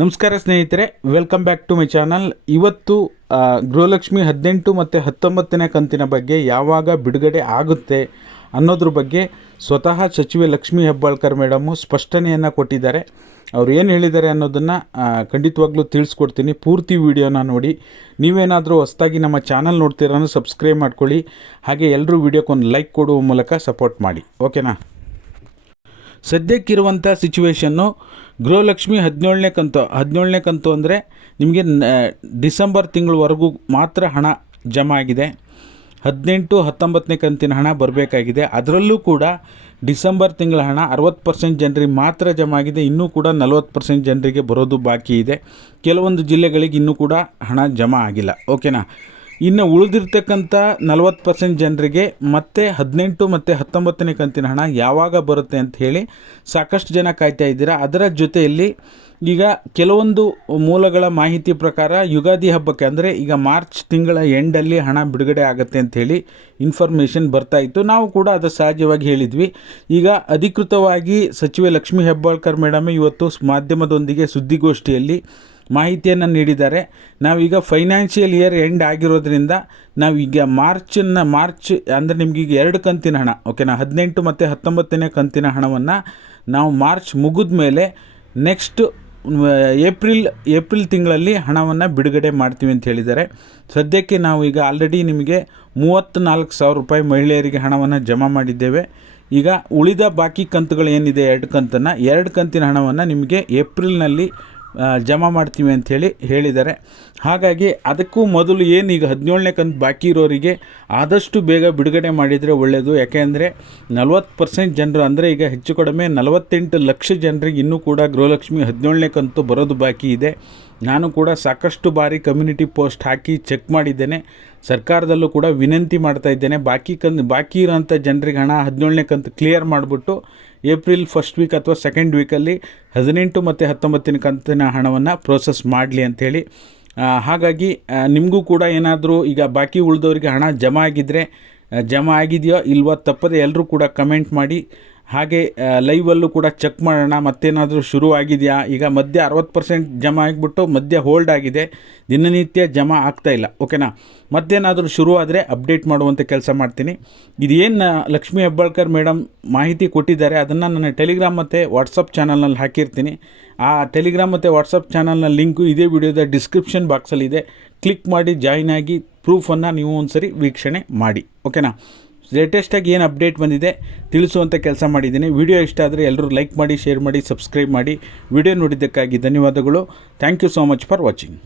ನಮಸ್ಕಾರ ಸ್ನೇಹಿತರೆ, welcome back to my channel. ಇವತ್ತು ಗೃಹಲಕ್ಷ್ಮಿ 18 ಮತ್ತು 19ನೇ ಕಂತಿನ ಬಗ್ಗೆ ಯಾವಾಗ ಬಿಡುಗಡೆ ಆಗುತ್ತೆ ಅನ್ನೋದ್ರ ಬಗ್ಗೆ ಸ್ವತಃ ಸಚಿವೆ ಲಕ್ಷ್ಮೀ ಹೆಬ್ಬಾಳ್ಕರ್ ಮೇಡಮು ಸ್ಪಷ್ಟನೆಯನ್ನು ಕೊಟ್ಟಿದ್ದಾರೆ. ಅವ್ರು ಏನು ಹೇಳಿದ್ದಾರೆ ಅನ್ನೋದನ್ನು ಖಂಡಿತವಾಗ್ಲೂ ತಿಳಿಸ್ಕೊಡ್ತೀನಿ. ಪೂರ್ತಿ ವಿಡಿಯೋನ ನೋಡಿ. ನೀವೇನಾದರೂ ಹೊಸದಾಗಿ ನಮ್ಮ ಚಾನಲ್ ನೋಡ್ತೀರಾ ಸಬ್ಸ್ಕ್ರೈಬ್ ಮಾಡ್ಕೊಳ್ಳಿ. ಹಾಗೆ ಎಲ್ಲರೂ ವಿಡಿಯೋಕ್ಕೊಂದು ಲೈಕ್ ಕೊಡುವ ಮೂಲಕ ಸಪೋರ್ಟ್ ಮಾಡಿ, ಓಕೆನಾ. ಸದ್ಯಕ್ಕಿರುವಂಥ ಸಿಚುವೇಶನ್ನು ಗೃಹಲಕ್ಷ್ಮಿ 17ನೇ ಕಂತು ಅಂದರೆ ನಿಮಗೆ ಡಿಸೆಂಬರ್ ತಿಂಗಳವರೆಗೂ ಮಾತ್ರ ಹಣ ಜಮಾ ಆಗಿದೆ. 18, 19ನೇ ಕಂತಿನ ಹಣ ಬರಬೇಕಾಗಿದೆ. ಅದರಲ್ಲೂ ಕೂಡ ಡಿಸೆಂಬರ್ ತಿಂಗಳ ಹಣ 60% ಜನರಿಗೆ ಮಾತ್ರ ಜಮಾ ಆಗಿದೆ. ಇನ್ನೂ ಕೂಡ 40% ಜನರಿಗೆ ಬರೋದು ಬಾಕಿ ಇದೆ. ಕೆಲವೊಂದು ಜಿಲ್ಲೆಗಳಿಗೆ ಇನ್ನೂ ಕೂಡ ಹಣ ಜಮಾ ಆಗಿಲ್ಲ, ಓಕೆನಾ. ಇನ್ನು ಉಳಿದಿರ್ತಕ್ಕಂಥ 40% ಜನರಿಗೆ ಮತ್ತೆ 18 ಮತ್ತು 19ನೇ ಕಂತಿನ ಹಣ ಯಾವಾಗ ಬರುತ್ತೆ ಅಂತ ಹೇಳಿ ಸಾಕಷ್ಟು ಜನ ಕಾಯ್ತಾ ಇದ್ದೀರಾ. ಅದರ ಜೊತೆಯಲ್ಲಿ ಈಗ ಕೆಲವೊಂದು ಮೂಲಗಳ ಮಾಹಿತಿ ಪ್ರಕಾರ ಯುಗಾದಿ ಹಬ್ಬಕ್ಕೆ ಅಂದರೆ ಈಗ ಮಾರ್ಚ್ ತಿಂಗಳ ಎಂಡಲ್ಲಿ ಹಣ ಬಿಡುಗಡೆ ಆಗುತ್ತೆ ಅಂಥೇಳಿ ಇನ್ಫಾರ್ಮೇಷನ್ ಬರ್ತಾಯಿತ್ತು. ನಾವು ಕೂಡ ಅದು ಸಹಜವಾಗಿ ಹೇಳಿದ್ವಿ. ಈಗ ಅಧಿಕೃತವಾಗಿ ಸಚಿವೆ ಲಕ್ಷ್ಮೀ ಹೆಬ್ಬಾಳ್ಕರ್ ಮೇಡಮ್ ಇವತ್ತು ಮಾಧ್ಯಮದೊಂದಿಗೆ ಸುದ್ದಿಗೋಷ್ಠಿಯಲ್ಲಿ ಮಾಹಿತಿಯನ್ನು ನೀಡಿದ್ದಾರೆ. ನಾವೀಗ ಫೈನಾನ್ಷಿಯಲ್ ಇಯರ್ ಎಂಡ್ ಆಗಿರೋದ್ರಿಂದ ನಾವೀಗ ಮಾರ್ಚ್ ಅಂದರೆ ನಿಮಗೀಗ 2 ಕಂತಿನ ಹಣ, ಓಕೆನಾ, 18 ಮತ್ತು 19ನೇ ಕಂತಿನ ಹಣವನ್ನು ನಾವು ಮಾರ್ಚ್ ಮುಗಿದ ಮೇಲೆ ನೆಕ್ಸ್ಟ್ ಏಪ್ರಿಲ್ ತಿಂಗಳಲ್ಲಿ ಹಣವನ್ನು ಬಿಡುಗಡೆ ಮಾಡ್ತೀವಿ ಅಂತ ಹೇಳಿದ್ದಾರೆ. ಸದ್ಯಕ್ಕೆ ನಾವು ಈಗ ಆಲ್ರೆಡಿ ನಿಮಗೆ 34,000 ರೂಪಾಯಿ ಮಹಿಳೆಯರಿಗೆ ಹಣವನ್ನು ಜಮಾ ಮಾಡಿದ್ದೇವೆ. ಈಗ ಉಳಿದ ಬಾಕಿ ಕಂತುಗಳು ಏನಿದೆ 2 ಕಂತಿನ ಹಣವನ್ನು ನಿಮಗೆ ಏಪ್ರಿಲ್ನಲ್ಲಿ ಜಮಾ ಮಾಡ್ತೀವಿ ಅಂಥೇಳಿ ಹೇಳಿದ್ದಾರೆ. ಹಾಗಾಗಿ ಅದಕ್ಕೂ ಮೊದಲು ಏನೀಗ 17ನೇ ಕಂತು ಬಾಕಿ ಇರೋರಿಗೆ ಆದಷ್ಟು ಬೇಗ ಬಿಡುಗಡೆ ಮಾಡಿದರೆ ಒಳ್ಳೆಯದು. ಯಾಕೆಂದರೆ 40% ಜನರು ಅಂದರೆ ಈಗ ಹೆಚ್ಚು ಕಡಿಮೆ 48 ಲಕ್ಷ ಜನರಿಗೆ ಇನ್ನೂ ಕೂಡ ಗೃಹಲಕ್ಷ್ಮಿ 17ನೇ ಕಂತು ಬರೋದು ಬಾಕಿ ಇದೆ. ನಾನು ಕೂಡ ಸಾಕಷ್ಟು ಬಾರಿ ಕಮ್ಯುನಿಟಿ ಪೋಸ್ಟ್ ಹಾಕಿ ಚೆಕ್ ಮಾಡಿದ್ದೇನೆ. ಸರ್ಕಾರದಲ್ಲೂ ಕೂಡ ವಿನಂತಿ ಮಾಡ್ತಾ ಇದ್ದೇನೆ, ಬಾಕಿ ಇರೋಂಥ ಜನರಿಗೆ ಹಣ 17ನೇ ಕಂತು ಕ್ಲಿಯರ್ ಮಾಡಿಬಿಟ್ಟು ಏಪ್ರಿಲ್ ಫಸ್ಟ್ ವೀಕ್ ಅಥವಾ ಸೆಕೆಂಡ್ ವೀಕಲ್ಲಿ 18 ಮತ್ತು 19ನೇ ಕಂತಿನ ಹಣವನ್ನು ಪ್ರೋಸೆಸ್ ಮಾಡಲಿ ಅಂಥೇಳಿ. ಹಾಗಾಗಿ ನಿಮಗೂ ಕೂಡ ಏನಾದರೂ ಈಗ ಬಾಕಿ ಉಳಿದವರಿಗೆ ಹಣ ಜಮಾ ಆಗಿದೆಯೋ ಇಲ್ವೋ ತಪ್ಪದೆ ಎಲ್ಲರೂ ಕೂಡ ಕಮೆಂಟ್ ಮಾಡಿ. ಹಾಗೆ ಲೈವಲ್ಲೂ ಕೂಡ ಚೆಕ್ ಮಾಡೋಣ ಮತ್ತೇನಾದರೂ ಶುರು ಆಗಿದೆಯಾ. ಈಗ ಮಧ್ಯೆ 60% ಜಮಾ ಆಗಿಬಿಟ್ಟು ಮಧ್ಯೆ ಹೋಲ್ಡ್ ಆಗಿದೆ, ದಿನನಿತ್ಯ ಜಮಾ ಆಗ್ತಾಯಿಲ್ಲ, ಓಕೆನಾ. ಮತ್ತೇನಾದರೂ ಶುರು ಆದರೆ ಅಪ್ಡೇಟ್ ಮಾಡುವಂಥ ಕೆಲಸ ಮಾಡ್ತೀನಿ. ಇದೇನು ಲಕ್ಷ್ಮೀ ಹೆಬ್ಬಾಳ್ಕರ್ ಮೇಡಮ್ ಮಾಹಿತಿ ಕೊಟ್ಟಿದ್ದಾರೆ ಅದನ್ನು ನನ್ನ ಟೆಲಿಗ್ರಾಮ್ ಮತ್ತು ವಾಟ್ಸಪ್ ಚಾನಲ್ನಲ್ಲಿ ಹಾಕಿರ್ತೀನಿ. ಆ ಟೆಲಿಗ್ರಾಮ್ ಮತ್ತು ವಾಟ್ಸಪ್ ಚಾನಲ್ನ ಲಿಂಕು ಇದೇ ವಿಡಿಯೋದ ಡಿಸ್ಕ್ರಿಪ್ಷನ್ ಬಾಕ್ಸಲ್ಲಿದೆ. ಕ್ಲಿಕ್ ಮಾಡಿ ಜಾಯ್ನ್ ಆಗಿ ಪ್ರೂಫನ್ನು ನೀವು ಒಂದ್ಸರಿ ವೀಕ್ಷಣೆ ಮಾಡಿ, ಓಕೆನಾ. ಲೇಟೆಸ್ಟಾಗಿ ಏನು ಅಪ್ಡೇಟ್ ಬಂದಿದೆ ತಿಳಿಸುವಂಥ ಕೆಲಸ ಮಾಡಿದ್ದೀನಿ. ವಿಡಿಯೋ ಇಷ್ಟ ಆದರೆ ಎಲ್ಲರೂ ಲೈಕ್ ಮಾಡಿ, ಶೇರ್ ಮಾಡಿ, ಸಬ್ಸ್ಕ್ರೈಬ್ ಮಾಡಿ. ವಿಡಿಯೋ ನೋಡಿದ್ದಕ್ಕಾಗಿ ಧನ್ಯವಾದಗಳು. Thank you so much for watching.